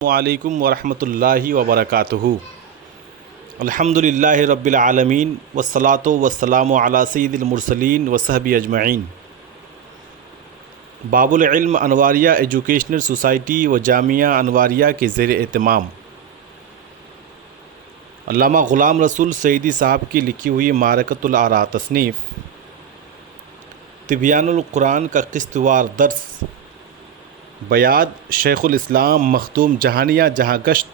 علیکم ورحمۃ اللہ وبرکاتہ۔ الحمدللہ رب العالمین والصلاة والسلام علی سید المرسلین وصحبہ اجمعین۔ باب العلم انواریہ ایجوکیشنل سوسائٹی و جامعہ انواریہ کے زیر اہتمام علامہ غلام رسول سعیدی صاحب کی لکھی ہوئی معرکۃ الآراء تصنیف تبیان القرآن کا قسط وار درس بیاد شیخ الاسلام مخدوم جہانیہ جہاں گشت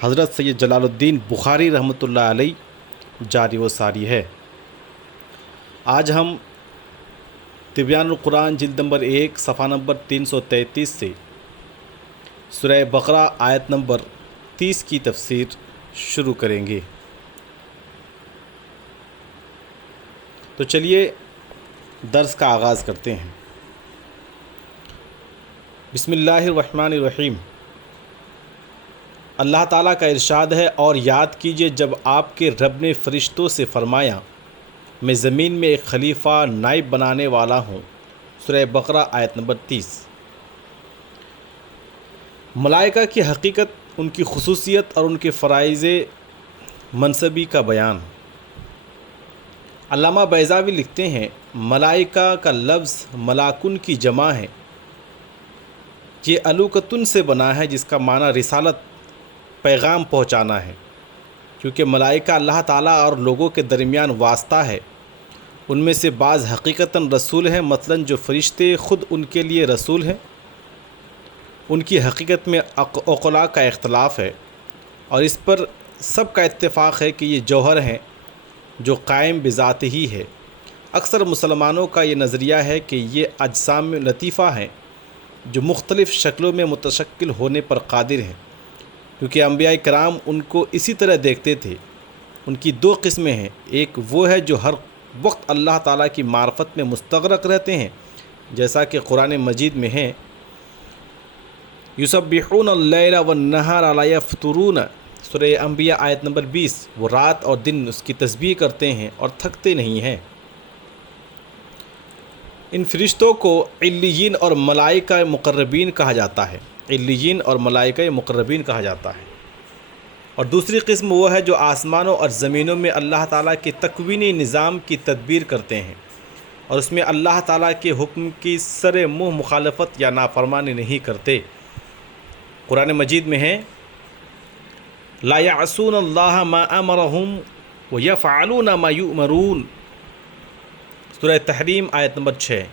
حضرت سید جلال الدین بخاری رحمۃ اللہ علیہ جاری و ساری ہے۔ آج ہم تبیان القرآن جلد نمبر 1 صفحہ نمبر 333 سے سورہ بقرہ آیت نمبر 30 کی تفسیر شروع کریں گے۔ تو چلیے درس کا آغاز کرتے ہیں۔ بسم اللہ الرحمن الرحیم۔ اللہ تعالیٰ کا ارشاد ہے، اور یاد کیجئے جب آپ کے رب نے فرشتوں سے فرمایا میں زمین میں ایک خلیفہ نائب بنانے والا ہوں۔ سورہ بقرہ آیت نمبر 30۔ ملائکہ کی حقیقت، ان کی خصوصیت اور ان کے فرائض منصبی کا بیان۔ علامہ بیضاوی لکھتے ہیں، ملائکہ کا لفظ ملاکن کی جمع ہے۔ یہ الوکتن سے بنا ہے، جس کا معنی رسالت، پیغام پہنچانا ہے، کیونکہ ملائکہ اللہ تعالیٰ اور لوگوں کے درمیان واسطہ ہے۔ ان میں سے بعض حقیقتاً رسول ہیں، مثلاً جو فرشتے خود ان کے لیے رسول ہیں۔ ان کی حقیقت میں عقلاء کا اختلاف ہے، اور اس پر سب کا اتفاق ہے کہ یہ جوہر ہیں جو قائم بذات ہی ہے۔ اکثر مسلمانوں کا یہ نظریہ ہے کہ یہ اجسام لطیفہ ہیں جو مختلف شکلوں میں متشکل ہونے پر قادر ہیں، کیونکہ انبیاء کرام ان کو اسی طرح دیکھتے تھے۔ ان کی دو قسمیں ہیں، ایک وہ ہے جو ہر وقت اللہ تعالیٰ کی معرفت میں مستغرق رہتے ہیں، جیسا کہ قرآن مجید میں ہے، یسبحون اللیل والنہار لا یفترون، سورہ انبیاء آیت نمبر 20۔ وہ رات اور دن اس کی تسبیح کرتے ہیں اور تھکتے نہیں ہیں۔ ان فرشتوں کو علیین اور ملائکہ مقربین کہا جاتا ہے۔ علیین اور ملائکہ مقربین کہا جاتا ہے۔ اور دوسری قسم وہ ہے جو آسمانوں اور زمینوں میں اللہ تعالیٰ کے تکوینی نظام کی تدبیر کرتے ہیں، اور اس میں اللہ تعالیٰ کے حکم کی سر منہ مخالفت یا نافرمانی نہیں کرتے۔ قرآن مجید میں ہے، لا یعصون اللہ ما امرہم ویفعلون ما یؤمرون، سورہ تحریم آیت نمبر 6۔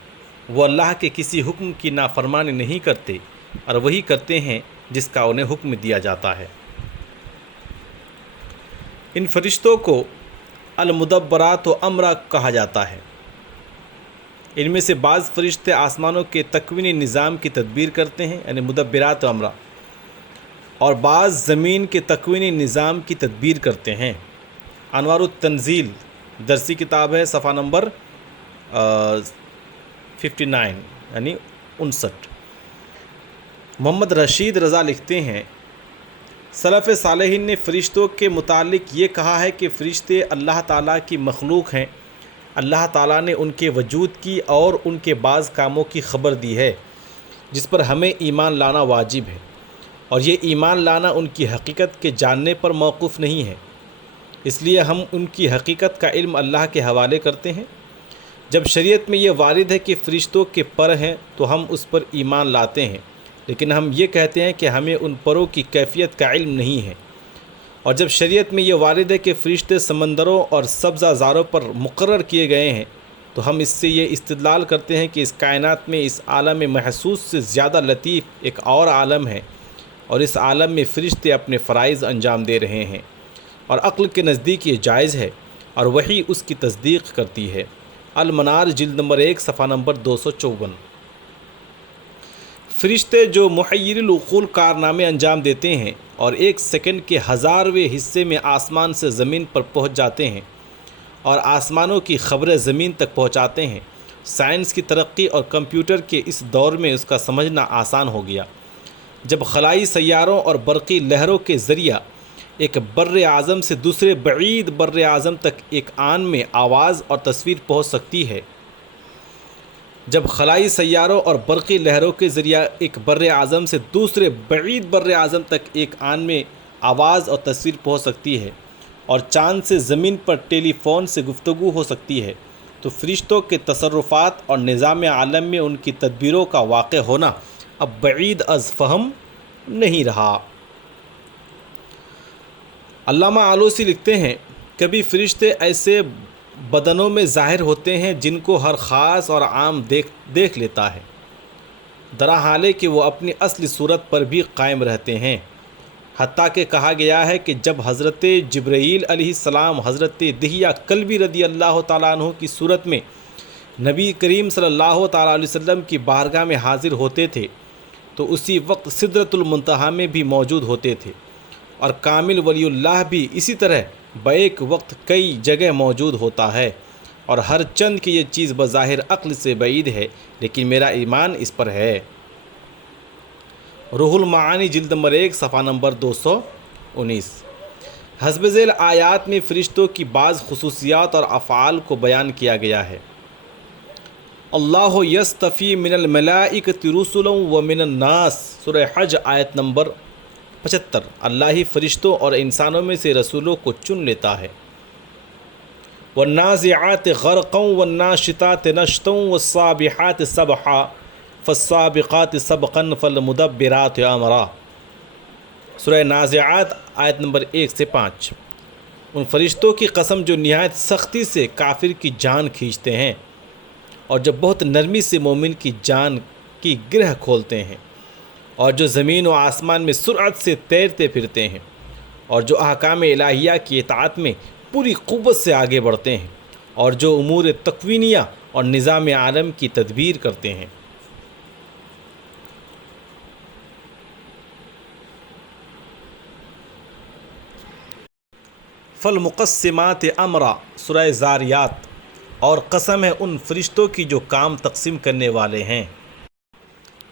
وہ اللہ کے کسی حکم کی نافرمانی نہیں کرتے، اور وہی کرتے ہیں جس کا انہیں حکم دیا جاتا ہے۔ ان فرشتوں کو المدبرات و امرہ کہا جاتا ہے۔ ان میں سے بعض فرشتے آسمانوں کے تکوینی نظام کی تدبیر کرتے ہیں، یعنی مدبرات و امرہ، اور بعض زمین کے تکوینی نظام کی تدبیر کرتے ہیں۔ انوار التنزیل درسی کتاب ہے، صفحہ نمبر 59 یعنی 59۔ محمد رشید رضا لکھتے ہیں، سلف صالحین نے فرشتوں کے متعلق یہ کہا ہے کہ فرشتے اللہ تعالیٰ کی مخلوق ہیں۔ اللہ تعالیٰ نے ان کے وجود کی اور ان کے بعض کاموں کی خبر دی ہے، جس پر ہمیں ایمان لانا واجب ہے، اور یہ ایمان لانا ان کی حقیقت کے جاننے پر موقوف نہیں ہے، اس لیے ہم ان کی حقیقت کا علم اللہ کے حوالے کرتے ہیں۔ جب شریعت میں یہ وارد ہے کہ فرشتوں کے پر ہیں تو ہم اس پر ایمان لاتے ہیں، لیکن ہم یہ کہتے ہیں کہ ہمیں ان پروں کی کیفیت کا علم نہیں ہے۔ اور جب شریعت میں یہ وارد ہے کہ فرشتے سمندروں اور سبزہ زاروں پر مقرر کیے گئے ہیں، تو ہم اس سے یہ استدلال کرتے ہیں کہ اس کائنات میں اس عالم محسوس سے زیادہ لطیف ایک اور عالم ہے، اور اس عالم میں فرشتے اپنے فرائض انجام دے رہے ہیں، اور عقل کے نزدیک یہ جائز ہے، اور وحی اس کی تصدیق کرتی ہے۔ المنار جلد نمبر 1 صفحہ نمبر 254۔ فرشتے جو محیر العقول کارنامے انجام دیتے ہیں اور ایک سیکنڈ کے 1000ویں حصے میں آسمان سے زمین پر پہنچ جاتے ہیں، اور آسمانوں کی خبریں زمین تک پہنچاتے ہیں، سائنس کی ترقی اور کمپیوٹر کے اس دور میں اس کا سمجھنا آسان ہو گیا۔ جب خلائی سیاروں اور برقی لہروں کے ذریعہ ایک بر اعظم سے دوسرے بعید بر اعظم تک ایک آن میں آواز اور تصویر پہنچ سکتی ہے، جب خلائی سیاروں اور برقی لہروں کے ذریعہ ایک بر اعظم سے دوسرے بعید بر اعظم تک ایک آن میں آواز اور تصویر پہنچ سکتی ہے، اور چاند سے زمین پر ٹیلی فون سے گفتگو ہو سکتی ہے، تو فرشتوں کے تصرفات اور نظام عالم میں ان کی تدبیروں کا واقع ہونا اب بعید از فہم نہیں رہا۔ علامہ آلوسی لکھتے ہیں، کبھی فرشتے ایسے بدنوں میں ظاہر ہوتے ہیں جن کو ہر خاص اور عام دیکھ لیتا ہے، درحالے کہ وہ اپنی اصلی صورت پر بھی قائم رہتے ہیں۔ حتیٰ کہ کہا گیا ہے کہ جب حضرت جبرائیل علیہ السلام حضرت دحیہ کلبی رضی اللہ تعالیٰ عنہ کی صورت میں نبی کریم صلی اللہ تعالیٰ علیہ وسلم کی بارگاہ میں حاضر ہوتے تھے تو اسی وقت سدرۃ المنتہا میں بھی موجود ہوتے تھے، اور کامل ولی اللہ بھی اسی طرح بیک وقت کئی جگہ موجود ہوتا ہے، اور ہر چند کی یہ چیز بظاہر عقل سے بعید ہے، لیکن میرا ایمان اس پر ہے۔ روح المعانی جلد نمبر 1 صفحہ نمبر 219۔ حسب ذیل آیات میں فرشتوں کی بعض خصوصیات اور افعال کو بیان کیا گیا ہے۔ اللہ یستفی من الملائکۃ رسلا ومن الناس، سورہ حج آیت نمبر 75۔ اللہ ہی فرشتوں اور انسانوں میں سے رسولوں کو چن لیتا ہے۔ والنازعات غرقا والناشطات نشطا والسابحات سبحا فالسابقات سبقا فالمدبرات امرا، سورہ نازعات آیت نمبر 1 سے 5۔ ان فرشتوں کی قسم جو نہایت سختی سے کافر کی جان کھینچتے ہیں، اور جو بہت نرمی سے مومن کی جان کی گرہ کھولتے ہیں، اور جو زمین و آسمان میں سرعت سے تیرتے پھرتے ہیں، اور جو احکام الہیہ کی اطاعت میں پوری قوت سے آگے بڑھتے ہیں، اور جو امور تکوینیہ اور نظام عالم کی تدبیر کرتے ہیں۔ فالمقسمات امرا، سورہ زاریات، اور قسم ہے ان فرشتوں کی جو کام تقسیم کرنے والے ہیں۔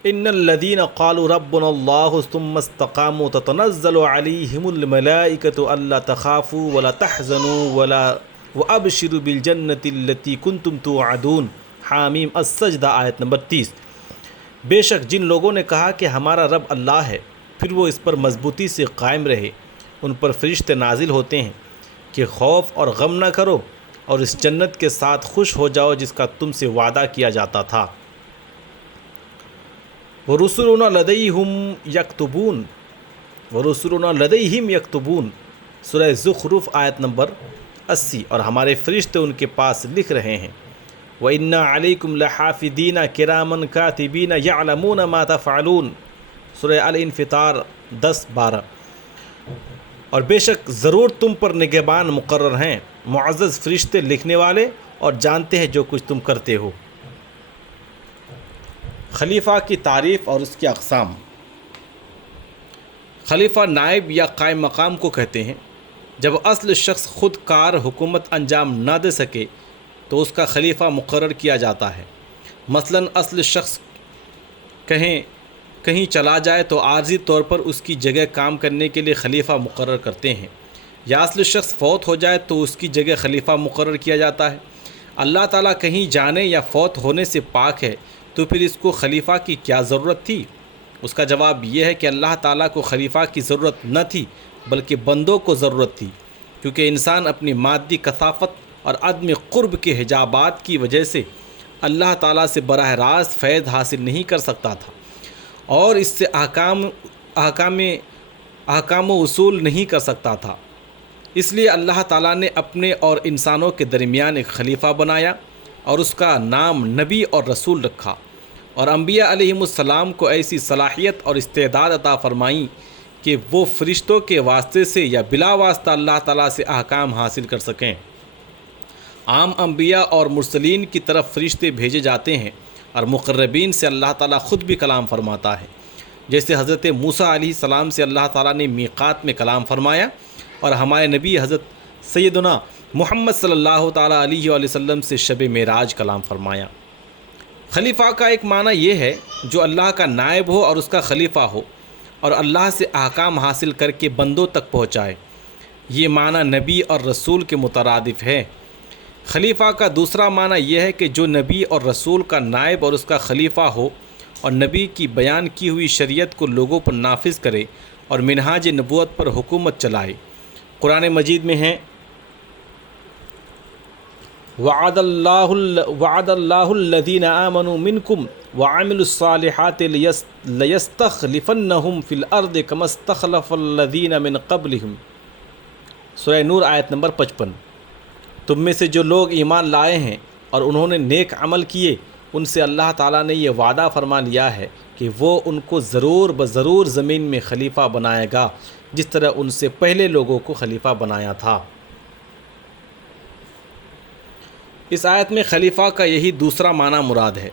ان الذین قالوا ربنا اللہ ثم استقاموا تتنزل علیہم الملائکۃ الا تخافوا ولا تحزنوا وابشروا بالجنۃ التی کنتم توعدون، حامیم السجدہ آیت نمبر 30۔ بے شک جن لوگوں نے کہا کہ ہمارا رب اللہ ہے، پھر وہ اس پر مضبوطی سے قائم رہے، ان پر فرشتے نازل ہوتے ہیں کہ خوف اور غم نہ کرو، اور اس جنت کے ساتھ خوش ہو جاؤ جس کا تم سے وعدہ کیا جاتا تھا۔ وَرُسُلُنَا لَدَيْهِمْ يَكْتُبُونَ، وَرُسُلُنَا لَدَيْهِمْ يَكْتُبُونَ، سورہ زخرف آیت نمبر 80، اور ہمارے فرشتے ان کے پاس لکھ رہے ہیں۔ وَإِنَّا عَلَيْكُمْ لَحَافِظِينَ كِرَامًا كَاتِبِينَ يَعْلَمُونَ مَا تَفْعَلُونَ، سورہ الانفطار 10-12۔ اور بے شک ضرور تم پر نگہبان مقرر ہیں، معزز فرشتے لکھنے والے، اور جانتے ہیں جو کچھ تم کرتے ہو۔ خلیفہ کی تعریف اور اس کی اقسام۔ خلیفہ نائب یا قائم مقام کو کہتے ہیں۔ جب اصل شخص خود کار حکومت انجام نہ دے سکے تو اس کا خلیفہ مقرر کیا جاتا ہے۔ مثلاً اصل شخص کہیں چلا جائے تو عارضی طور پر اس کی جگہ کام کرنے کے لیے خلیفہ مقرر کرتے ہیں، یا اصل شخص فوت ہو جائے تو اس کی جگہ خلیفہ مقرر کیا جاتا ہے۔ اللہ تعالیٰ کہیں جانے یا فوت ہونے سے پاک ہے، تو پھر اس کو خلیفہ کی کیا ضرورت تھی؟ اس کا جواب یہ ہے کہ اللہ تعالیٰ کو خلیفہ کی ضرورت نہ تھی، بلکہ بندوں کو ضرورت تھی، کیونکہ انسان اپنی مادی کثافت اور عدم قرب کے حجابات کی وجہ سے اللہ تعالیٰ سے براہ راست فیض حاصل نہیں کر سکتا تھا، اور اس سے احکام و اصول نہیں کر سکتا تھا۔ اس لیے اللہ تعالیٰ نے اپنے اور انسانوں کے درمیان ایک خلیفہ بنایا، اور اس کا نام نبی اور رسول رکھا، اور انبیاء علیہم السلام کو ایسی صلاحیت اور استعداد عطا فرمائیں کہ وہ فرشتوں کے واسطے سے یا بلا واسطہ اللہ تعالیٰ سے احکام حاصل کر سکیں۔ عام انبیاء اور مرسلین کی طرف فرشتے بھیجے جاتے ہیں، اور مقربین سے اللہ تعالیٰ خود بھی کلام فرماتا ہے، جیسے حضرت موسیٰ علیہ السلام سے اللہ تعالیٰ نے میقات میں کلام فرمایا، اور ہمارے نبی حضرت سیدنا محمد صلی اللہ تعالیٰ علیہ وآلہ وسلم سے شب معراج کلام فرمایا۔ خلیفہ کا ایک معنی یہ ہے جو اللہ کا نائب ہو اور اس کا خلیفہ ہو، اور اللہ سے احکام حاصل کر کے بندوں تک پہنچائے۔ یہ معنی نبی اور رسول کے مترادف ہے۔ خلیفہ کا دوسرا معنی یہ ہے کہ جو نبی اور رسول کا نائب اور اس کا خلیفہ ہو اور نبی کی بیان کی ہوئی شریعت کو لوگوں پر نافذ کرے اور منہاج نبوت پر حکومت چلائے۔ قرآن مجید میں ہیں وعد اللہ الذین آمنوا منکم وعملوا الصالحات لیستخلفنہم فی الارض کما استخلف الذین من قبلہم، سورہ نور آیت نمبر 55۔ تم میں سے جو لوگ ایمان لائے ہیں اور انہوں نے نیک عمل کیے، ان سے اللہ تعالیٰ نے یہ وعدہ فرما لیا ہے کہ وہ ان کو ضرور بضرور زمین میں خلیفہ بنائے گا، جس طرح ان سے پہلے لوگوں کو خلیفہ بنایا تھا۔ اس آیت میں خلیفہ کا یہی دوسرا معنی مراد ہے۔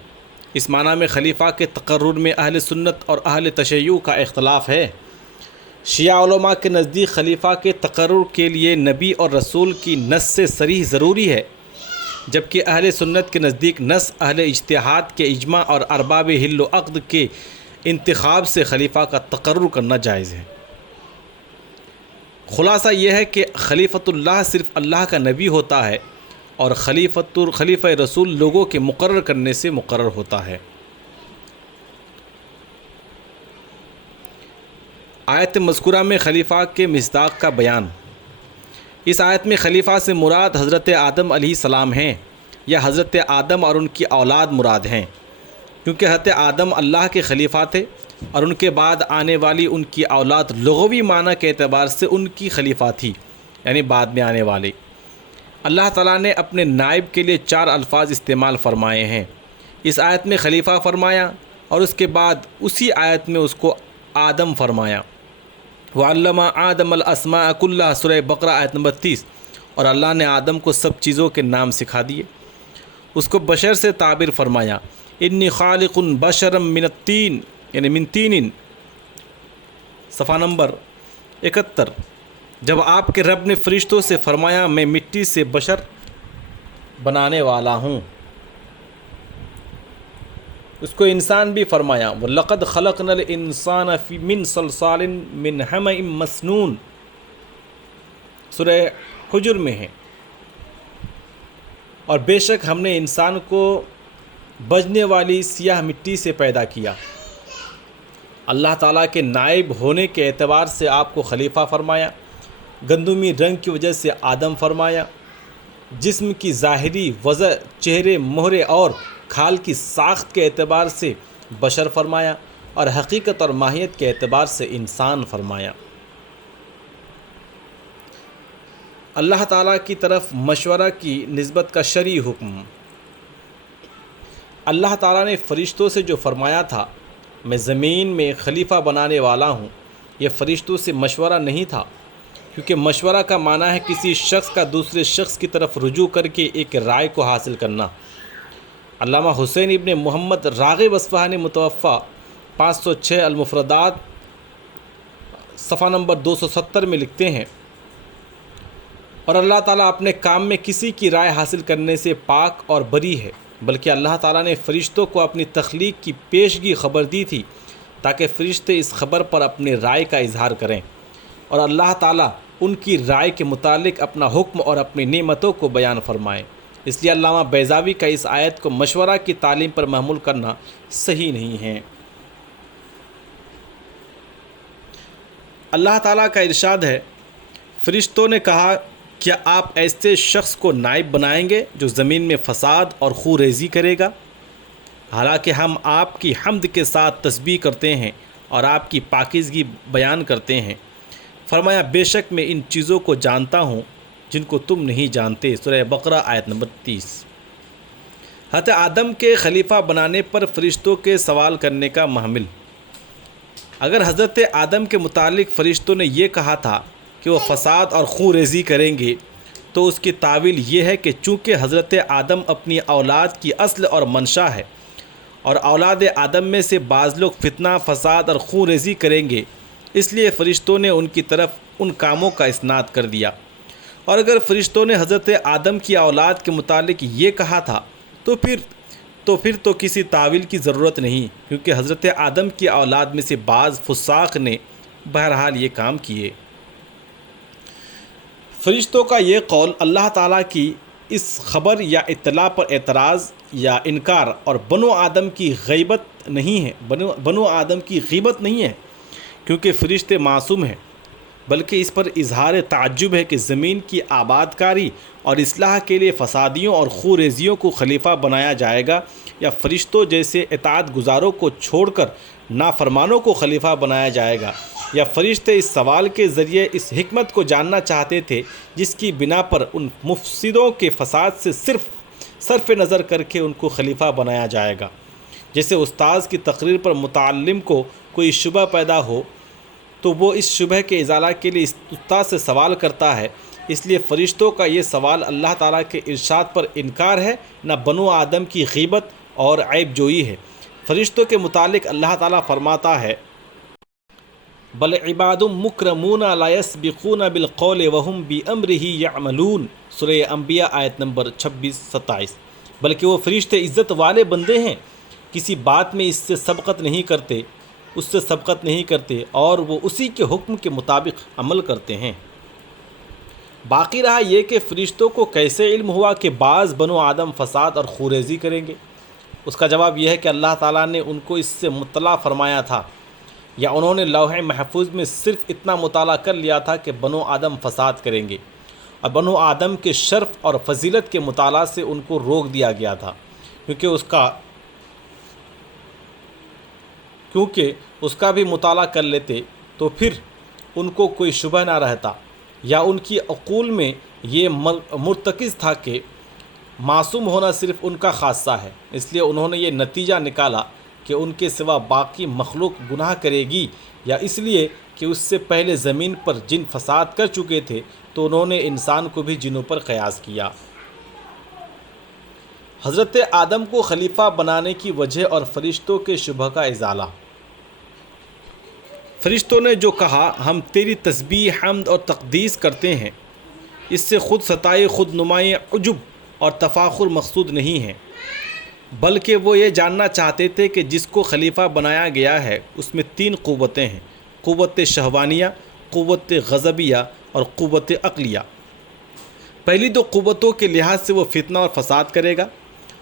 اس معنی میں خلیفہ کے تقرر میں اہل سنت اور اہل تشیع کا اختلاف ہے۔ شیعہ علماء کے نزدیک خلیفہ کے تقرر کے لیے نبی اور رسول کی نص سے صریح ضروری ہے، جبکہ اہل سنت کے نزدیک نص اہل اجتہاد کے اجماع اور ارباب حل و عقد کے انتخاب سے خلیفہ کا تقرر کرنا جائز ہے۔ خلاصہ یہ ہے کہ خلیفۃ اللہ صرف اللہ کا نبی ہوتا ہے اور خلیفہ رسول لوگوں کے مقرر کرنے سے مقرر ہوتا ہے۔ آیت مذکورہ میں خلیفہ کے مصداق کا بیان۔ اس آیت میں خلیفہ سے مراد حضرت آدم علیہ السلام ہیں یا حضرت آدم اور ان کی اولاد مراد ہیں، کیونکہ حضرت آدم اللہ کے خلیفہ تھے اور ان کے بعد آنے والی ان کی اولاد لغوی معنی کے اعتبار سے ان کی خلیفہ تھی، یعنی بعد میں آنے والے۔ اللہ تعالیٰ نے اپنے نائب کے لیے 4 الفاظ استعمال فرمائے ہیں۔ اس آیت میں خلیفہ فرمایا اور اس کے بعد اسی آیت میں اس کو آدم فرمایا۔ وَعَلَّمَ آدَمَ الْأَسْمَاءَ كُلَّهَا سورہ بقرہ آیت نمبر 30۔ اور اللہ نے آدم کو سب چیزوں کے نام سکھا دیے۔ اس کو بشر سے تعبیر فرمایا، انی خالق بشرا من الطین، یعنی من تین، صفحہ نمبر 71۔ جب آپ کے رب نے فرشتوں سے فرمایا میں مٹی سے بشر بنانے والا ہوں، اس کو انسان بھی فرمایا، وَلَقَدْ خَلَقْنَا الْإِنسَانَ مِنْ صَلْصَالٍ مِنْ حَمَإٍ مَسْنُونٍ، سورہ حجر میں ہے۔ اور بے شک ہم نے انسان کو بجنے والی سیاہ مٹی سے پیدا کیا۔ اللہ تعالیٰ کے نائب ہونے کے اعتبار سے آپ کو خلیفہ فرمایا، گندمی رنگ کی وجہ سے آدم فرمایا، جسم کی ظاہری وضع، چہرے، مہرے اور کھال کی ساخت کے اعتبار سے بشر فرمایا، اور حقیقت اور ماہیت کے اعتبار سے انسان فرمایا۔ اللہ تعالیٰ کی طرف مشورہ کی نسبت کا شرعی حکم۔ اللہ تعالیٰ نے فرشتوں سے جو فرمایا تھا میں زمین میں خلیفہ بنانے والا ہوں، یہ فرشتوں سے مشورہ نہیں تھا، کیونکہ مشورہ کا معنی ہے کسی شخص کا دوسرے شخص کی طرف رجوع کر کے ایک رائے کو حاصل کرنا۔ علامہ حسین ابن محمد راغب اصفہانی متوفی 506 المفردات صفحہ نمبر 270 میں لکھتے ہیں، اور اللہ تعالیٰ اپنے کام میں کسی کی رائے حاصل کرنے سے پاک اور بری ہے، بلکہ اللہ تعالیٰ نے فرشتوں کو اپنی تخلیق کی پیشگی خبر دی تھی تاکہ فرشتے اس خبر پر اپنے رائے کا اظہار کریں، اور اللہ تعالیٰ ان کی رائے کے متعلق اپنا حکم اور اپنی نعمتوں کو بیان فرمائیں۔ اس لیے علامہ بیضاوی کا اس آیت کو مشورہ کی تعلیم پر محمول کرنا صحیح نہیں ہے۔ اللہ تعالیٰ کا ارشاد ہے، فرشتوں نے کہا کیا آپ ایسے شخص کو نائب بنائیں گے جو زمین میں فساد اور خون ریزی کرے گا؟ حالانکہ ہم آپ کی حمد کے ساتھ تسبیح کرتے ہیں اور آپ کی پاکیزگی بیان کرتے ہیں۔ فرمایا بے شک میں ان چیزوں کو جانتا ہوں جن کو تم نہیں جانتے، سورہ بقرہ آیت نمبر 30۔ حضرت آدم کے خلیفہ بنانے پر فرشتوں کے سوال کرنے کا محمل۔ اگر حضرت آدم کے متعلق فرشتوں نے یہ کہا تھا کہ وہ فساد اور خون ریزی کریں گے، تو اس کی تعویل یہ ہے کہ چونکہ حضرت آدم اپنی اولاد کی اصل اور منشا ہے اور اولاد آدم میں سے بعض لوگ فتنہ، فساد اور خون ریزی کریں گے، اس لیے فرشتوں نے ان کی طرف ان کاموں کا اسناد کر دیا۔ اور اگر فرشتوں نے حضرت آدم کی اولاد کے متعلق یہ کہا تھا تو پھر تو کسی تعویل کی ضرورت نہیں، کیونکہ حضرت آدم کی اولاد میں سے بعض فساق نے بہرحال یہ کام کیے۔ فرشتوں کا یہ قول اللہ تعالیٰ کی اس خبر یا اطلاع پر اعتراض یا انکار اور بنو آدم کی غیبت نہیں ہے، بنو آدم کی غیبت نہیں ہے کیونکہ فرشتے معصوم ہیں، بلکہ اس پر اظہار تعجب ہے کہ زمین کی آباد کاری اور اصلاح کے لیے فسادیوں اور خوریزیوں کو خلیفہ بنایا جائے گا یا فرشتوں جیسے اطاعت گزاروں کو چھوڑ کر نافرمانوں کو خلیفہ بنایا جائے گا، یا فرشتے اس سوال کے ذریعے اس حکمت کو جاننا چاہتے تھے جس کی بنا پر ان مفسدوں کے فساد سے صرف نظر کر کے ان کو خلیفہ بنایا جائے گا۔ جیسے استاذ کی تقریر پر متعلم کو کوئی شبہ پیدا ہو تو وہ اس شبہ کے ازالہ کے لیے استاد سے سوال کرتا ہے، اس لیے فرشتوں کا یہ سوال اللہ تعالیٰ کے ارشاد پر انکار ہے، نہ بنو آدم کی غیبت اور عیب جوئی ہے۔ فرشتوں کے متعلق اللہ تعالیٰ فرماتا ہے، بل عباد مکرمون لا یسبقون بالقول وهم بامرہ یعملون، سورہ انبیاء آیت نمبر 26-27۔ بلکہ وہ فرشتے عزت والے بندے ہیں، کسی بات میں اس سے سبقت نہیں کرتے اور وہ اسی کے حکم کے مطابق عمل کرتے ہیں۔ باقی رہا یہ کہ فرشتوں کو کیسے علم ہوا کہ بعض بنو آدم فساد اور خوریزی کریں گے؟ اس کا جواب یہ ہے کہ اللہ تعالیٰ نے ان کو اس سے مطلع فرمایا تھا، یا انہوں نے لوح محفوظ میں صرف اتنا مطالعہ کر لیا تھا کہ بنو آدم فساد کریں گے، اور بنو آدم کے شرف اور فضیلت کے مطالعہ سے ان کو روک دیا گیا تھا، کیونکہ اس کا بھی مطالعہ کر لیتے تو پھر ان کو کوئی شبہ نہ رہتا، یا ان کی عقول میں یہ مرتکز تھا کہ معصوم ہونا صرف ان کا خاصہ ہے، اس لیے انہوں نے یہ نتیجہ نکالا کہ ان کے سوا باقی مخلوق گناہ کرے گی، یا اس لیے کہ اس سے پہلے زمین پر جن فساد کر چکے تھے تو انہوں نے انسان کو بھی جنوں پر قیاس کیا۔ حضرت آدم کو خلیفہ بنانے کی وجہ اور فرشتوں کے شبہ کا ازالہ۔ فرشتوں نے جو کہا، ہم تیری تسبیح، حمد اور تقدیس کرتے ہیں، اس سے خود ستائی، خود نمائی، عجب اور تفاخر مقصود نہیں ہے، بلکہ وہ یہ جاننا چاہتے تھے کہ جس کو خلیفہ بنایا گیا ہے اس میں 3 قوتیں ہیں، قوت شہوانیہ، قوت غضبیہ اور قوت عقلیہ۔ پہلی 2 قوتوں کے لحاظ سے وہ فتنہ اور فساد کرے گا،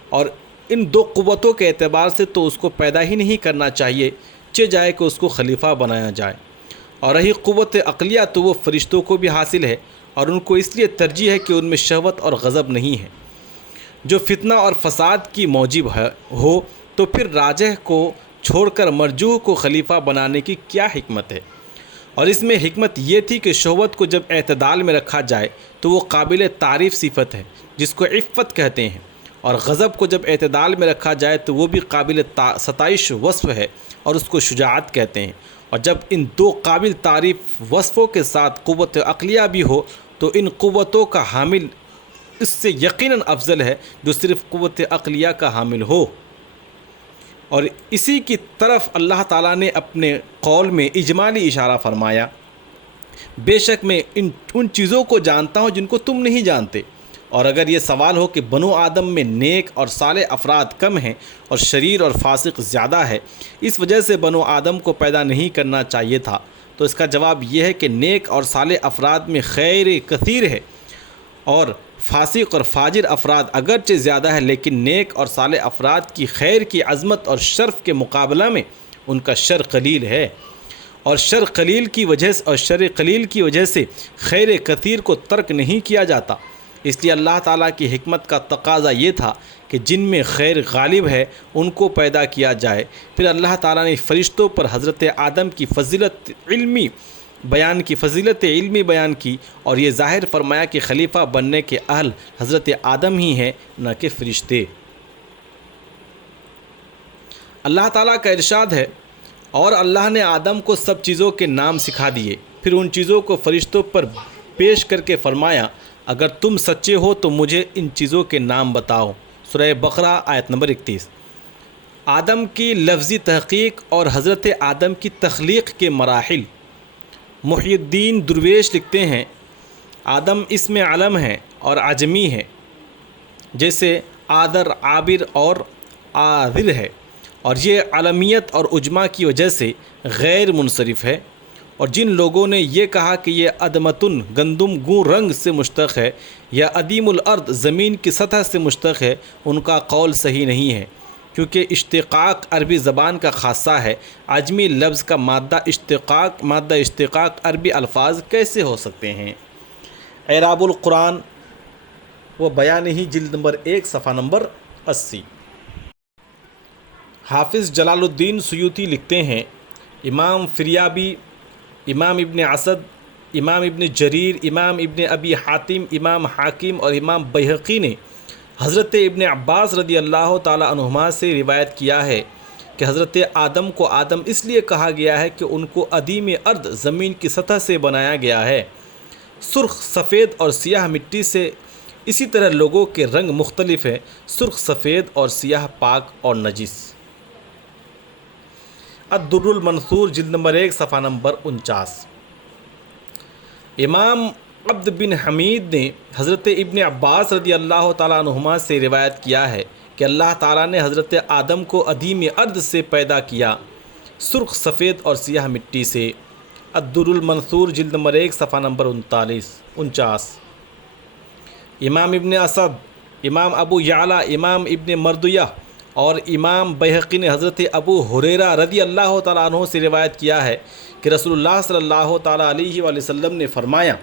اور ان 2 قوتوں کے اعتبار سے تو اس کو پیدا ہی نہیں کرنا چاہیے جائے کہ اس کو خلیفہ بنایا جائے۔ اور رہی قوت عقلیہ تو وہ فرشتوں کو بھی حاصل ہے، اور ان کو اس لیے ترجیح ہے کہ ان میں شہوت اور غضب نہیں ہے۔ جو فتنہ اور فساد کی موجب ہو تو پھر راجح کو چھوڑ کر مرجوح کو خلیفہ بنانے کی کیا حکمت ہے؟ اور اس میں حکمت یہ تھی کہ شہوت کو جب اعتدال میں رکھا جائے تو وہ قابل تعریف صفت ہے جس کو عفت کہتے ہیں، اور غضب کو جب اعتدال میں رکھا جائے تو وہ بھی قابل ستائش وصف ہے اور اس کو شجاعت کہتے ہیں۔ اور جب ان 2 قابل تعریف وصفوں کے ساتھ قوت عقلیہ بھی ہو تو ان قوتوں کا حامل اس سے یقیناً افضل ہے جو صرف قوت عقلیہ کا حامل ہو۔ اور اسی کی طرف اللہ تعالیٰ نے اپنے قول میں اجمالی اشارہ فرمایا، بے شک میں ان چیزوں کو جانتا ہوں جن کو تم نہیں جانتے۔ اور اگر یہ سوال ہو کہ بنو آدم میں نیک اور صالح افراد کم ہیں اور شریر اور فاسق زیادہ ہے، اس وجہ سے بنو آدم کو پیدا نہیں کرنا چاہیے تھا، تو اس کا جواب یہ ہے کہ نیک اور صالح افراد میں خیر کثیر ہے، اور فاسق اور فاجر افراد اگرچہ زیادہ ہے، لیکن نیک اور صالح افراد کی خیر کی عظمت اور شرف کے مقابلہ میں ان کا شر قلیل ہے، اور شر قلیل کی وجہ سے خیر کثیر کو ترک نہیں کیا جاتا۔ اس لیے اللہ تعالیٰ کی حکمت کا تقاضا یہ تھا کہ جن میں خیر غالب ہے ان کو پیدا کیا جائے۔ پھر اللہ تعالیٰ نے فرشتوں پر حضرت آدم کی فضیلت علمی بیان کی اور یہ ظاہر فرمایا کہ خلیفہ بننے کے اہل حضرت آدم ہی ہیں، نہ کہ فرشتے۔ اللہ تعالیٰ کا ارشاد ہے، اور اللہ نے آدم کو سب چیزوں کے نام سکھا دیے، پھر ان چیزوں کو فرشتوں پر پیش کر کے فرمایا، اگر تم سچے ہو تو مجھے ان چیزوں کے نام بتاؤ۔ سورہ بقرہ آیت نمبر 31۔ آدم کی لفظی تحقیق اور حضرت آدم کی تخلیق کے مراحل۔ محی الدین درویش لکھتے ہیں، آدم اسم علم ہے اور عجمی ہے، جیسے آدر، عابر اور آذر ہے، اور یہ علمیت اور عجمہ کی وجہ سے غیر منصرف ہے، اور جن لوگوں نے یہ کہا کہ یہ ادمتن گندم گوں رنگ سے مشتق ہے یا ادیم الارض زمین کی سطح سے مشتق ہے، ان کا قول صحیح نہیں ہے، کیونکہ اشتقاق عربی زبان کا خاصہ ہے۔ عجمی لفظ کا مادہ اشتقاق عربی الفاظ کیسے ہو سکتے ہیں؟ اعراب القرآن و بیانہ جلد نمبر 1 صفحہ نمبر 80۔ حافظ جلال الدین سیوطی لکھتے ہیں، امام فریابی، امام ابن اسد، امام ابن جریر، امام ابن ابی حاتم، امام حاکم اور امام بیہقی نے حضرت ابن عباس رضی اللہ تعالیٰ عنہما سے روایت کیا ہے کہ حضرت آدم کو آدم اس لیے کہا گیا ہے کہ ان کو ادیم ارض زمین کی سطح سے بنایا گیا ہے، سرخ، سفید اور سیاہ مٹی سے۔ اسی طرح لوگوں کے رنگ مختلف ہیں، سرخ، سفید اور سیاہ، پاک اور نجس۔ الدر المنثور جلد نمبر 1 صفحہ نمبر 49۔ امام عبد بن حمید نے حضرت ابن عباس رضی اللہ تعالیٰ عنہما سے روایت کیا ہے کہ اللہ تعالیٰ نے حضرت آدم کو ادیم ارض سے پیدا کیا، سرخ، سفید اور سیاہ مٹی سے۔ الدر المنثور جلد نمبر 1 صفحہ نمبر 49۔ امام ابن اسد، امام ابو یعلا، امام ابن مردیہ اور امام بیہقی نے حضرت ابو ہریرہ رضی اللہ تعالیٰ عنہ سے روایت کیا ہے کہ رسول اللہ صلی اللہ تعالیٰ علیہ وآلہ وسلم نے فرمایا،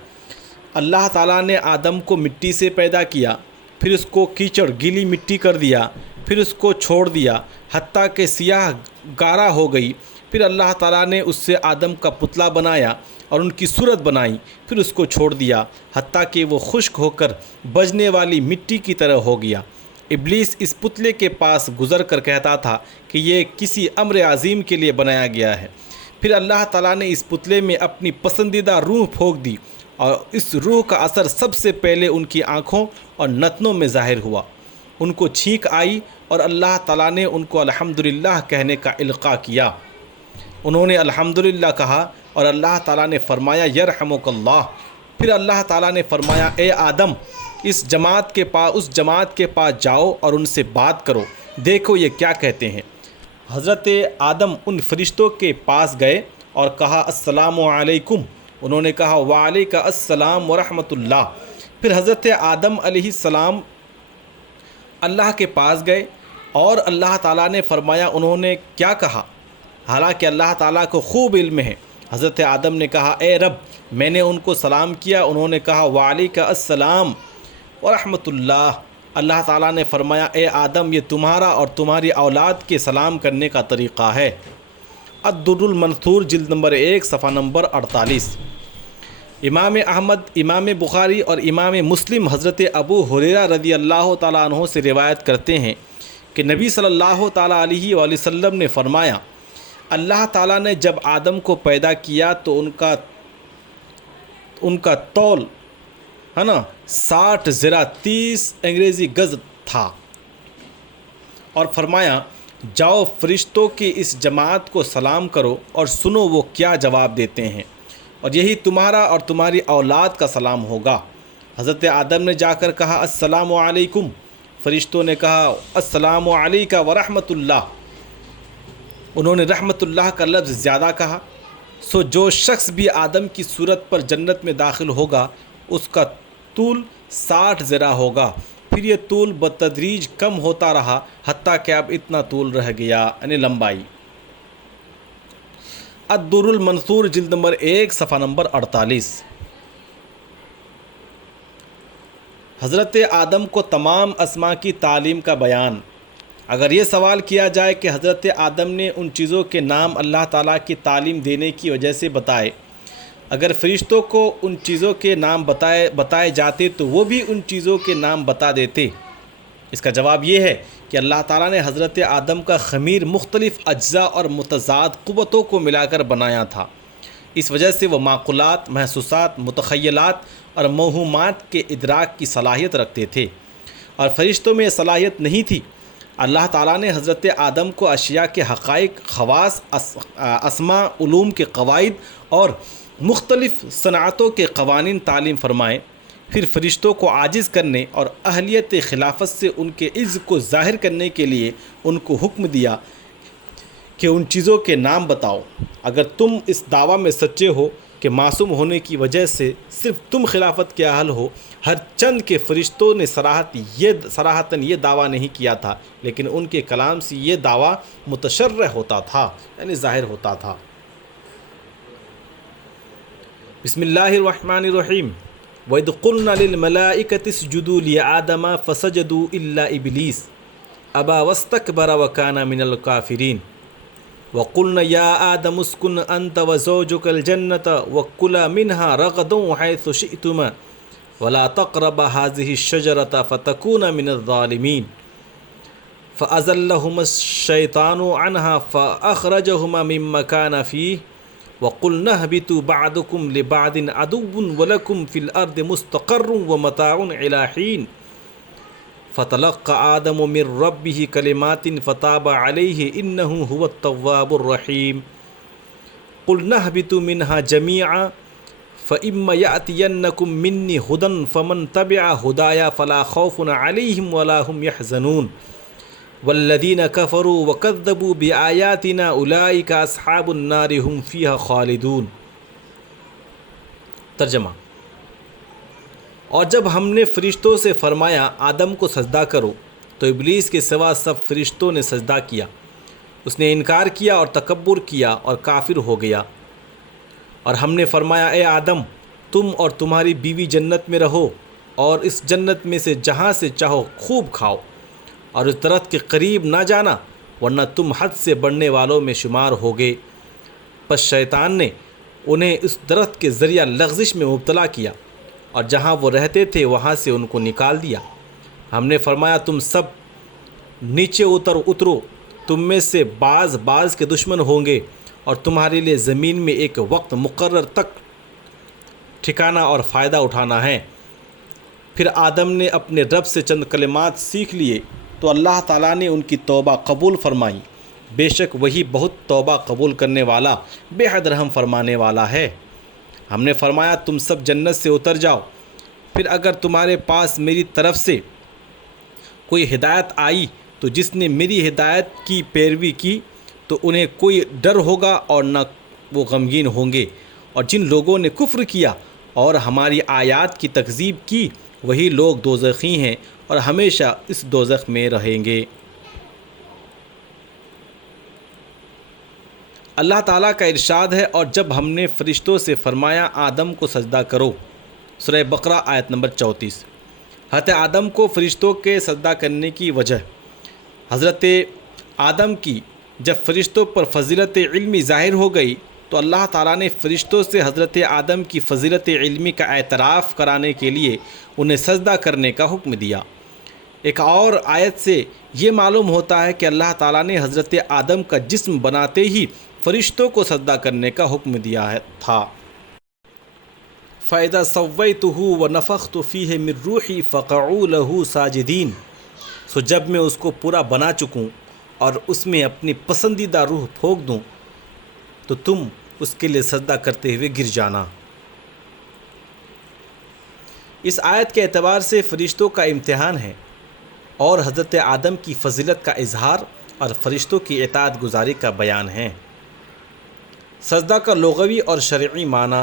اللہ تعالیٰ نے آدم کو مٹی سے پیدا کیا، پھر اس کو کیچڑ گیلی مٹی کر دیا، پھر اس کو چھوڑ دیا حتیٰ کہ سیاہ گارا ہو گئی، پھر اللہ تعالیٰ نے اس سے آدم کا پتلا بنایا اور ان کی صورت بنائی، پھر اس کو چھوڑ دیا حتیٰ کہ وہ خشک ہو کر بجنے والی مٹی کی طرح ہو گیا۔ ابلیس اس پتلے کے پاس گزر کر کہتا تھا کہ یہ کسی امر عظیم کے لیے بنایا گیا ہے۔ پھر اللہ تعالیٰ نے اس پتلے میں اپنی پسندیدہ روح پھونک دی اور اس روح کا اثر سب سے پہلے ان کی آنکھوں اور نتنوں میں ظاہر ہوا، ان کو چھینک آئی اور اللہ تعالیٰ نے ان کو الحمدللہ کہنے کا القاء کیا۔ انہوں نے الحمدللہ کہا اور اللہ تعالیٰ نے فرمایا یرحمک اللہ۔ پھر اللہ تعالیٰ نے فرمایا اے آدم، اس جماعت کے پاس جاؤ اور ان سے بات کرو، دیکھو یہ کیا کہتے ہیں۔ حضرت آدم ان فرشتوں کے پاس گئے اور کہا السلام علیکم۔ انہوں نے کہا وعلیکم السلام ورحمۃ اللہ۔ پھر حضرت آدم علیہ السلام اللہ کے پاس گئے اور اللہ تعالیٰ نے فرمایا انہوں نے کیا کہا، حالانکہ اللہ تعالیٰ کو خوب علم ہے۔ حضرت آدم نے کہا اے رب، میں نے ان کو سلام کیا۔ انہوں نے کہا وعلیکم السلام ورحمۃ اللہ۔ اللہ تعالیٰ نے فرمایا اے آدم، یہ تمہارا اور تمہاری اولاد کے سلام کرنے کا طریقہ ہے۔ الدر المنثور جلد نمبر 1 صفحہ نمبر 48۔ امام احمد، امام بخاری اور امام مسلم حضرت ابو ہریرہ رضی اللہ تعالیٰ عنہ سے روایت کرتے ہیں کہ نبی صلی اللہ تعالیٰ علیہ وآلہ وسلم نے فرمایا، اللہ تعالیٰ نے جب آدم کو پیدا کیا تو ان کا طول 60 ذرا 30 انگریزی گز تھا، اور فرمایا جاؤ فرشتوں کی اس جماعت کو سلام کرو اور سنو وہ کیا جواب دیتے ہیں، اور یہی تمہارا اور تمہاری اولاد کا سلام ہوگا۔ حضرت آدم نے جا کر کہا السلام علیکم۔ فرشتوں نے کہا السلام علیکہ ورحمۃ اللہ۔ انہوں نے رحمت اللہ کا لفظ زیادہ کہا۔ سو جو شخص بھی آدم کی صورت پر جنت میں داخل ہوگا اس کا طول 60 ذرا ہوگا، پھر یہ طول بتدریج کم ہوتا رہا حتیٰ کہ اب اتنا طول رہ گیا، یعنی لمبائی۔ الدر المنثور جلد نمبر 1 صفحہ نمبر 48۔ حضرت آدم کو تمام اسماء کی تعلیم کا بیان۔ اگر یہ سوال کیا جائے کہ حضرت آدم نے ان چیزوں کے نام اللہ تعالیٰ کی تعلیم دینے کی وجہ سے بتائے، اگر فرشتوں کو ان چیزوں کے نام بتائے جاتے تو وہ بھی ان چیزوں کے نام بتا دیتے۔ اس کا جواب یہ ہے کہ اللہ تعالیٰ نے حضرت آدم کا خمیر مختلف اجزاء اور متضاد قوتوں کو ملا کر بنایا تھا، اس وجہ سے وہ معقولات، محسوسات، متخیلات اور موہومات کے ادراک کی صلاحیت رکھتے تھے، اور فرشتوں میں یہ صلاحیت نہیں تھی۔ اللہ تعالیٰ نے حضرت آدم کو اشیاء کے حقائق، خواص، اسماء، علوم کے قواعد اور مختلف صنعتوں کے قوانین تعلیم فرمائے، پھر فرشتوں کو عاجز کرنے اور اہلیت خلافت سے ان کے عز کو ظاہر کرنے کے لیے ان کو حکم دیا کہ ان چیزوں کے نام بتاؤ اگر تم اس دعویٰ میں سچے ہو کہ معصوم ہونے کی وجہ سے صرف تم خلافت کے اہل ہو۔ ہر چند کے فرشتوں نے صراحتاً یہ دعویٰ نہیں کیا تھا، لیکن ان کے کلام سے یہ دعویٰ متشرع ہوتا تھا، یعنی ظاہر ہوتا تھا۔ بسم اللہ الرحمن الرحیم۔ وَإِذْ قُلْنَا لِلْمَلَائِكَةِ اسْجُدُوا لِآدَمَ فَسَجَدُوا إِلَّا إِبْلِيسَ أَبَى وَاسْتَكْبَرَ وَكَانَ مِنَ الْكَافِرِينَ وَقُلْنَا يَا آدَمُ اسْكُنْ أَنْتَ وَزَوْجُكَ الْجَنَّةَ وَكُلَا مِنْهَا رَغَدًا حَيْثُ شِئْتُمَا وَلَا تَقْرَبَا هَٰذِهِ الشَّجَرَةَ فَتَكُونَا مِنَ الظَّالِمِينَ فَأَزَلَّهُمَا الشَّيْطَانُ عَنْهَا فَأَخْرَجَهُمَا مِمَّا كَانَ فِيهِ وَقُلْنَا اهْبِطُوا بَعْضُكُمْ لِبَعْضٍ عَدُوٌّ وَلَكُمْ فِي الْأَرْضِ مُسْتَقَرٌّ وَمَتَاعٌ إِلَىٰ حِينٍ فَتَلَقَّىٰ آدَمُ مِن رَّبِّهِ كَلِمَاتٍ فَتَابَ عَلَيْهِ إِنَّهُ هُوَ التَّوَّابُ الرَّحِيمُ قُلْنَا اهْبِطُوا مِنْهَا جَمِيعًا فَإِمَّا يَأْتِيَنَّكُم مِّنِّي هُدًى فَمَن تَبِعَ هُدَايَ فَلَا خَوْفٌ عَلَيْهِمْ وَلَا هُمْ يَحْزَنُونَ وَالَّذِينَ كَفَرُوا وَكَذَّبُوا بِآيَاتِنَا أُولَٰئِكَ أَصْحَابُ النَّارِ هُمْ فِيهَا خَالِدُونَ۔ ترجمہ: اور جب ہم نے فرشتوں سے فرمایا آدم کو سجدہ کرو تو ابلیس کے سوا سب فرشتوں نے سجدہ کیا، اس نے انکار کیا اور تکبر کیا اور کافر ہو گیا۔ اور ہم نے فرمایا اے آدم، تم اور تمہاری بیوی جنت میں رہو اور اس جنت میں سے جہاں سے چاہو خوب کھاؤ، اور اس درخت کے قریب نہ جانا ورنہ تم حد سے بڑھنے والوں میں شمار ہوگے۔ پس شیطان نے انہیں اس درخت کے ذریعہ لغزش میں مبتلا کیا اور جہاں وہ رہتے تھے وہاں سے ان کو نکال دیا۔ ہم نے فرمایا تم سب نیچے اترو، تم میں سے بعض کے دشمن ہوں گے اور تمہارے لیے زمین میں ایک وقت مقرر تک ٹھکانا اور فائدہ اٹھانا ہے۔ پھر آدم نے اپنے رب سے چند کلمات سیکھ لیے تو اللہ تعالیٰ نے ان کی توبہ قبول فرمائی، بے شک وہی بہت توبہ قبول کرنے والا بے حد رحم فرمانے والا ہے۔ ہم نے فرمایا تم سب جنت سے اتر جاؤ، پھر اگر تمہارے پاس میری طرف سے کوئی ہدایت آئی تو جس نے میری ہدایت کی پیروی کی تو انہیں کوئی ڈر ہوگا اور نہ وہ غمگین ہوں گے، اور جن لوگوں نے کفر کیا اور ہماری آیات کی تکذیب کی وہی لوگ دوزخی ہیں اور ہمیشہ اس دوزخ میں رہیں گے۔ اللہ تعالیٰ کا ارشاد ہے اور جب ہم نے فرشتوں سے فرمایا آدم کو سجدہ کرو، سورہ بقرہ آیت نمبر 34۔ حضرت آدم کو فرشتوں کے سجدہ کرنے کی وجہ، حضرت آدم کی جب فرشتوں پر فضیلت علمی ظاہر ہو گئی تو اللہ تعالیٰ نے فرشتوں سے حضرت آدم کی فضیلت علمی کا اعتراف کرانے کے لیے انہیں سجدہ کرنے کا حکم دیا۔ ایک اور آیت سے یہ معلوم ہوتا ہے کہ اللہ تعالیٰ نے حضرت آدم کا جسم بناتے ہی فرشتوں کو سجدہ کرنے کا حکم دیا تھا۔ فَإِذَا سَوَّيْتُهُ وَنَفَخْتُ فِيهِ مِن رُّوحِي فَقَعُوا لَهُ سَاجِدِينَ، سو جب میں اس کو پورا بنا چکوں اور اس میں اپنی پسندیدہ روح پھونک دوں تو تم اس کے لیے سجدہ کرتے ہوئے گر جانا۔ اس آیت کے اعتبار سے فرشتوں کا امتحان ہے اور حضرت آدم کی فضیلت کا اظہار اور فرشتوں کی اطاعت گزاری کا بیان ہے۔ سجدہ کا لغوی اور شرعی معنی،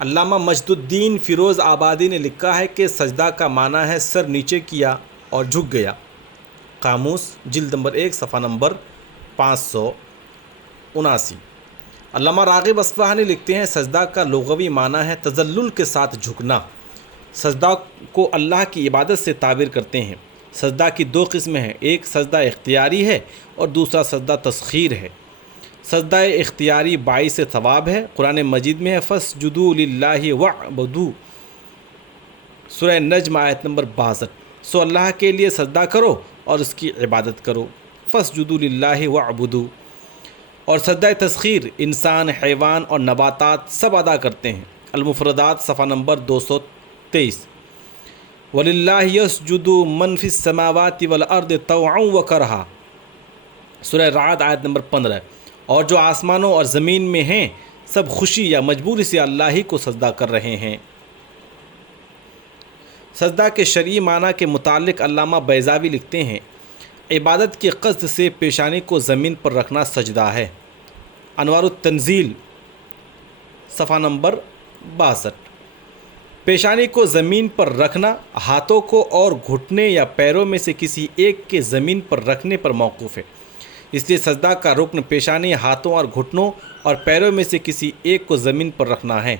علامہ مجد الدین فیروز آبادی نے لکھا ہے کہ سجدہ کا معنی ہے سر نیچے کیا اور جھک گیا۔ قاموس جلد نمبر 1 صفحہ نمبر 579۔ علامہ راغب اصفہانی لکھتے ہیں سجدہ کا لغوی معنی ہے تذلل کے ساتھ جھکنا۔ سجدہ کو اللہ کی عبادت سے تعبیر کرتے ہیں۔ سجدہ کی دو قسمیں ہیں، ایک سجدہ اختیاری ہے اور دوسرا سجدہ تسخیر ہے۔ سجدہ اختیاری باعث ثواب ہے، قرآن مجید میں ہے فَاسْجُدُوا لِلَّهِ وَاعْبُدُوا، سورہ نجم آیت نمبر 62۔ سو اللہ کے لیے سجدہ کرو اور اس کی عبادت کرو، فَاسْجُدُوا لِلَّهِ وَاعْبُدُوا۔ اور سجدہ تسخیر انسان، حیوان اور نباتات سب ادا کرتے ہیں۔ المفردات صفحہ نمبر 223۔ وَلِلَّهِ يَسْجُدُ مَنْ فِي السَّمَاوَاتِ وَالْأَرْضِ طَوْعًا وَكَرْهًا، سورہ رعد آیت نمبر 15۔ اور جو آسمانوں اور زمین میں ہیں سب خوشی یا مجبوری سے اللہ ہی کو سجدہ کر رہے ہیں۔ سجدہ کے شرعی معنی کے متعلق علامہ بیضاوی لکھتے ہیں عبادت کی قصد سے پیشانی کو زمین پر رکھنا سجدہ ہے۔ انوار التنزیل صفحہ نمبر 62۔ پیشانی کو زمین پر رکھنا ہاتھوں کو اور گھٹنے یا پیروں میں سے کسی ایک کے زمین پر رکھنے پر موقوف ہے، اس لیے سجدہ کا رکن پیشانی، ہاتھوں اور گھٹنوں اور پیروں میں سے کسی ایک کو زمین پر رکھنا ہے،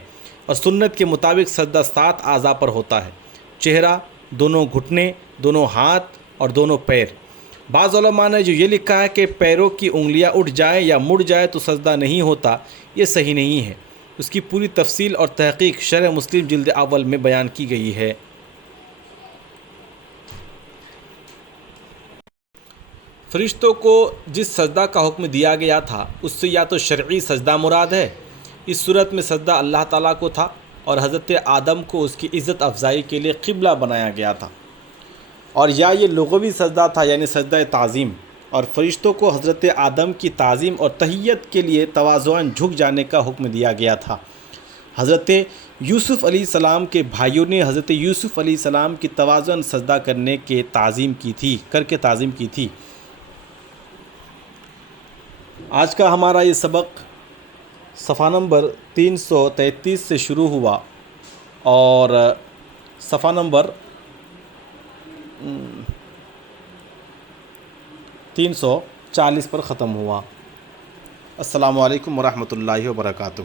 اور سنت کے مطابق سجدہ 7 اعضاء پر ہوتا ہے: چہرہ، دونوں گھٹنے، دونوں ہاتھ اور دونوں پیر۔ بعض علماء نے جو یہ لکھا ہے کہ پیروں کی انگلیاں اٹھ جائیں یا مڑ جائے تو سجدہ نہیں ہوتا، یہ صحیح نہیں ہے۔ اس کی پوری تفصیل اور تحقیق شرح مسلم جلد اول میں بیان کی گئی ہے۔ فرشتوں کو جس سجدہ کا حکم دیا گیا تھا اس سے یا تو شرعی سجدہ مراد ہے، اس صورت میں سجدہ اللہ تعالیٰ کو تھا اور حضرت آدم کو اس کی عزت افزائی کے لیے قبلہ بنایا گیا تھا، اور یا یہ لغوی سجدہ تھا یعنی سجدہ تعظیم، اور فرشتوں کو حضرت آدم کی تعظیم اور تحیت کے لیے تواضعاً جھک جانے کا حکم دیا گیا تھا۔ حضرت یوسف علیہ السلام کے بھائیوں نے حضرت یوسف علیہ السلام کی تواضعاً سجدہ کرنے کے تعظیم کی تھی۔ آج کا ہمارا یہ سبق صفحہ نمبر 333 سے شروع ہوا اور صفحہ نمبر 340 پر ختم ہوا۔ السلام علیکم ورحمۃ اللہ وبرکاتہ۔